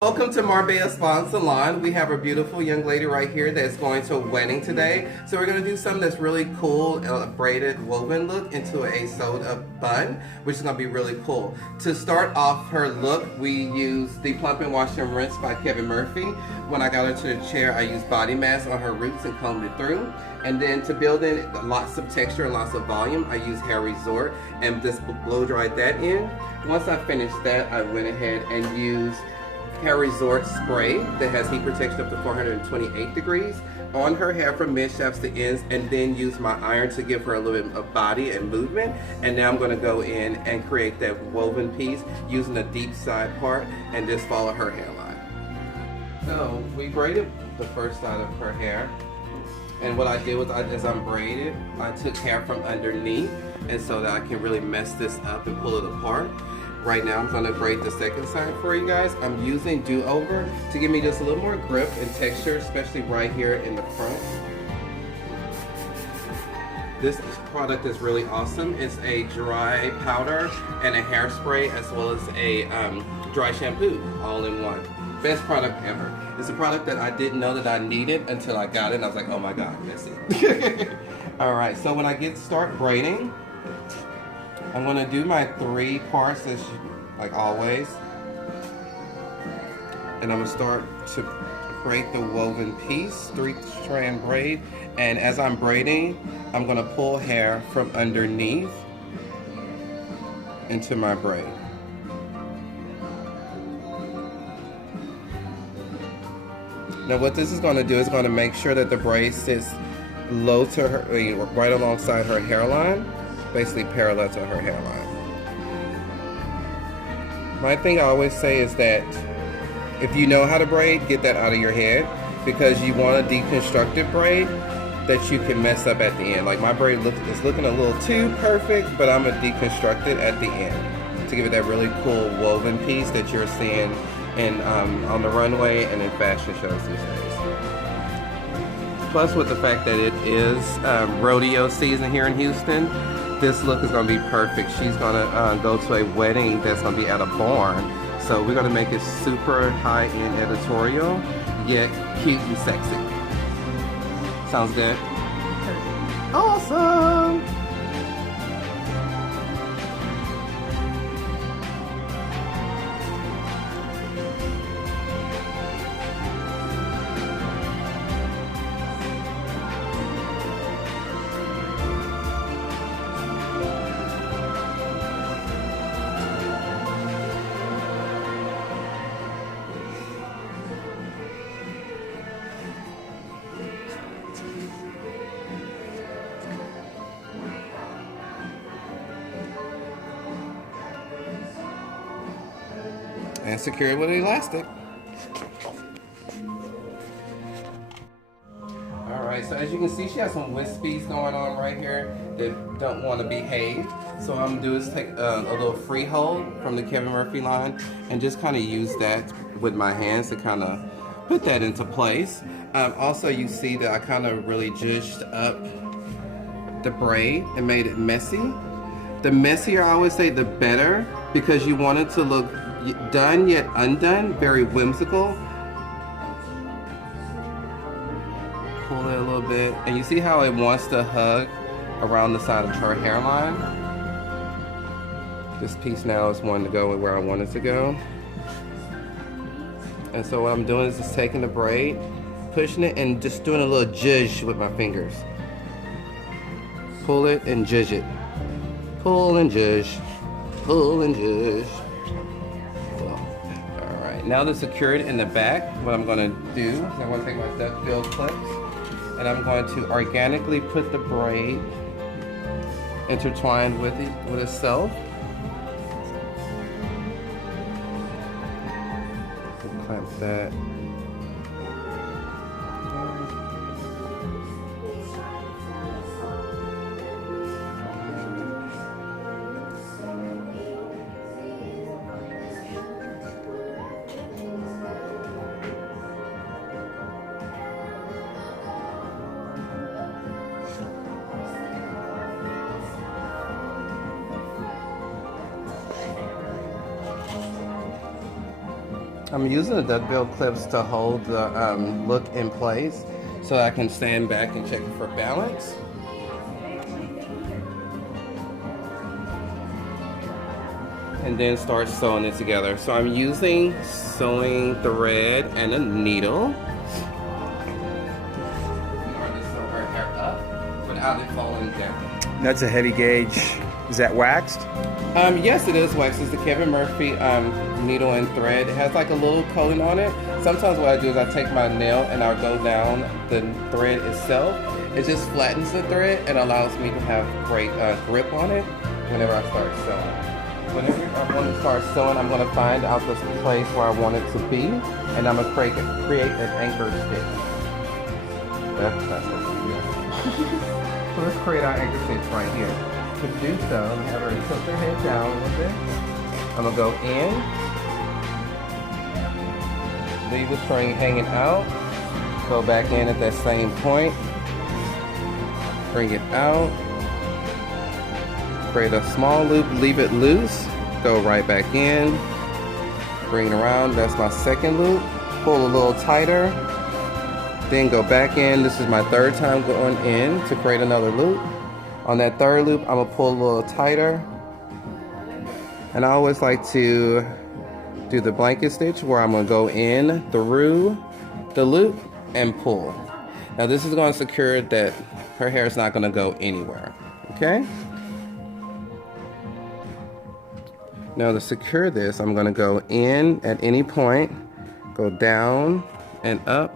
Welcome to Marbella Spa and Salon. We have a beautiful young lady right here that's going to a wedding today. So we're going to do something that's really cool, a braided woven look into a sewed up bun, which is going to be really cool. To start off her look, we used the Plump and Wash and Rinse by KEVIN.MURPHY. When I got her to the chair, I used body mask on her roots and combed it through. And then to build in lots of texture and lots of volume, I used Hair Resort and just blow dried that in. Once I finished that, I went ahead and used Hair Resort spray that has heat protection up to 428 degrees on her hair from mid shafts to ends, and then use my iron to give her a little bit of body and movement. And now I'm going to go in and create that woven piece using the deep side part and just follow her hairline. So we braided the first side of her hair, and what I did was as I'm braided, I took hair from underneath, and so that I can really mess this up and pull it apart. Right now I'm going to braid the second side for you guys. I'm using do-over to give me just a little more grip and texture, especially right here in the front. This product is really awesome. It's a dry powder and a hairspray, as well as a dry shampoo all in one. Best product ever. It's a product that I didn't know that I needed until I got it, and I was like, oh my god, that's it. Alright, so when I start braiding, I'm going to do my 3 parts like always, and I'm going to start to create the woven piece, 3-strand braid, and as I'm braiding, I'm going to pull hair from underneath into my braid. Now what this is going to do is going to make sure that the braid sits low to her, right alongside her hairline, basically parallel to her hairline. My thing I always say is that if you know how to braid, get that out of your head, because you want a deconstructed braid that you can mess up at the end. Like my braid is looking a little too perfect, but I'm gonna deconstruct it at the end to give it that really cool woven piece that you're seeing in, on the runway and in fashion shows these days. Plus, with the fact that it is rodeo season here in Houston, this look is going to be perfect. She's going to go to a wedding that's going to be at a barn. So we're going to make it super high-end editorial, yet cute and sexy. Sounds good? Awesome! And secure it with elastic. Alright, so as you can see, she has some wispies going on right here that don't want to behave. So what I'm going to do is take a little freehold from the KEVIN.MURPHY line and just kind of use that with my hands to kind of put that into place. Also, you see that I kind of really judged up the braid and made it messy. The messier, I always say, the better, because you want it to look done yet undone, very whimsical. Pull it a little bit, and you see how it wants to hug around the side of her hairline. This piece now is wanting to go where I want it to go. And so what I'm doing is just taking the braid, pushing it, and just doing a little zhuzh with my fingers. Pull it and zhuzh it. Pull and zhuzh. Pull and zhuzh. Now to secure it in the back, what I'm going to do is I'm going to take my duck-bill clips, and I'm going to organically put the braid intertwined with itself. Clamp that. I'm using the duckbill clips to hold the look in place so I can stand back and check it for balance. And then start sewing it together. So I'm using sewing thread and a needle. Without it falling down. That's a heavy gauge. Is that waxed? Yes, it is waxed. It's the Kevin Murphy needle and thread. It has like a little coating on it. Sometimes what I do is I take my nail and I'll go down the thread itself. It just flattens the thread and allows me to have great grip on it whenever I start sewing. Whenever I want to start sewing, I'm going to find out the place where I want it to be, and I'm going to create an anchor stitch. That's what So let's create our anchor stitch right here. To do so, have her tilt her head down a little bit. I'm gonna go in, leave the string hanging out, go back in at that same point, bring it out, create a small loop, leave it loose, go right back in, bring it around, that's my second loop, pull a little tighter, then go back in. This is my third time going in to create another loop. On that third loop, I'm gonna pull a little tighter. And I always like to do the blanket stitch where I'm gonna go in through the loop and pull. Now this is gonna secure that her hair is not gonna go anywhere, okay? Now to secure this, I'm gonna go in at any point, go down and up.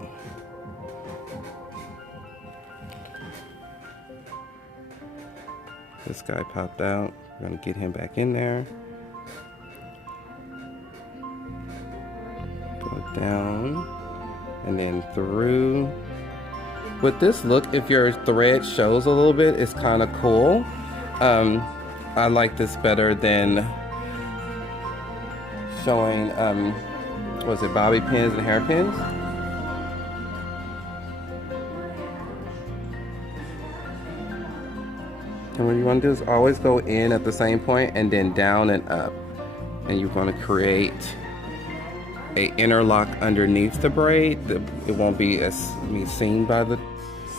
This guy popped out. We're gonna get him back in there. Go down and then through. With this look, if your thread shows a little bit, it's kind of cool. I like this better than showing, was it bobby pins and hairpins? And what you want to do is always go in at the same point and then down and up. And you're going to create an interlock underneath the braid. It won't be as seen by the...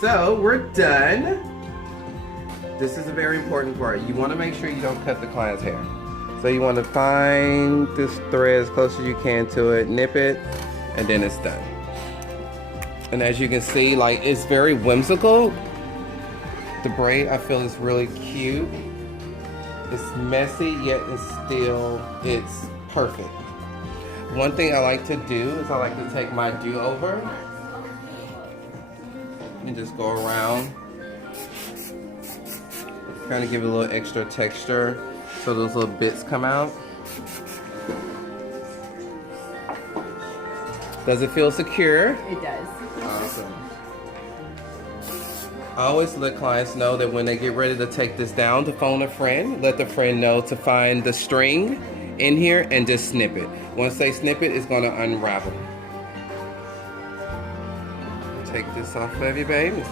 So we're done. This is a very important part. You want to make sure you don't cut the client's hair. So you want to find this thread as close as you can to it, nip it, and then it's done. And as you can see, like, it's very whimsical. The braid, I feel, is really cute. It's messy, yet it's perfect. One thing I like to do is I like to take my do-over and just go around. Kind of give it a little extra texture so those little bits come out. Does it feel secure? It does. Awesome. I always let clients know that when they get ready to take this down, to phone a friend, let the friend know to find the string in here and just snip it. Once they snip it, it's gonna unravel. Take this off of you, baby.